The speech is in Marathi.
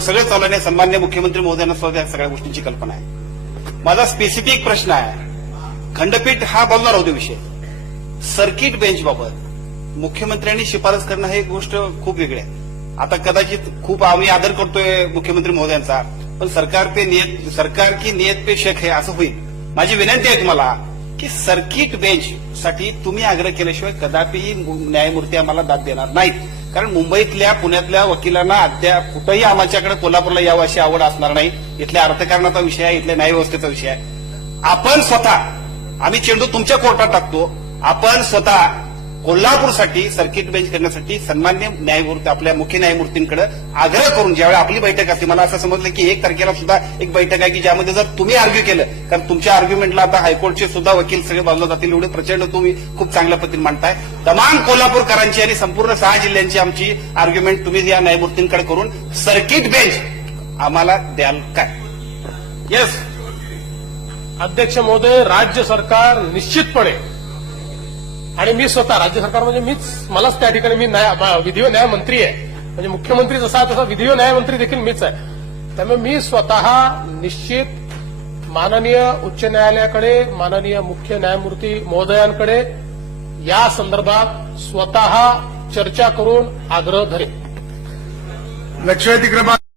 सगळं चालवणे सन्मान्य मुख्यमंत्री महोदयांना सुद्धा या सगळ्या गोष्टींची कल्पना आहे. माझा स्पेसिफिक प्रश्न आहे, खंडपीठ हा बोलणार होता विषय, सर्किट बेंच बाबत मुख्यमंत्र्यांनी शिफारस करणं ही गोष्ट खूप वेगळी आहे. आता कदाचित खूप आम्ही आदर करतोय मुख्यमंत्री महोदयांचा, पण सरकार की नियत पे शक है असं होईल. माझी विनंती आहे तुम्हाला की सर्किट बेंच साठी तुम्ही आग्रह केल्याशिवाय कदापिही न्यायमूर्ती आम्हाला दाद देणार नाहीत. कारण मुंबईतल्या पुण्यातल्या वकिलांना अद्याप कुठेही आमच्याकडे कोल्हापूरला यावं अशी आवड असणार नाही. इथल्या अर्थकारणाचा विषय आहे, इथल्या न्यायव्यवस्थेचा विषय आहे. आपण स्वतः आम्ही चेंडू तुमच्या कोर्टात टाकतो. आपण स्वतः कोल्हापूरसाठी सर्किट बेंच करण्यासाठी सन्मान्य न्यायमूर्ती आपल्या मुख्य न्यायमूर्तींकडे आग्रह करून ज्यावेळी आपली बैठक असते, मला असं समजलं की 1 तारखेला सुद्धा एक बैठक आहे की ज्यामध्ये जर तुम्ही आर्ग्यू केलं, कारण तुमच्या आर्ग्युमेंटला आता हायकोर्टचे सुद्धा वकील सगळे बाजूला जातील, एवढे प्रचंड तुम्ही खूप चांगल्या पद्धतीने मांडताय. तमाम कोल्हापूरकरांची आणि संपूर्ण 6 जिल्ह्यांची आमची आर्ग्युमेंट तुम्ही या न्यायमूर्तींकडे करून सर्किट बेंच आम्हाला द्याल काय? येस अध्यक्ष महोदय, राज्य सरकार निश्चितपणे, आणि मी स्वतः राज्य सरकार म्हणजे मलाच त्या ठिकाणी मी विधी न्याय मंत्री आहे, म्हणजे मुख्यमंत्री जसा तसा विधी न्याय मंत्री देखील मीच आहे. त्यामुळे मी स्वतः निश्चित माननीय उच्च न्यायालयाकडे, माननीय मुख्य न्यायमूर्ती महोदयांकडे या संदर्भात स्वतः चर्चा करून आग्रह धरेन. लक्षवेधी क्रमांक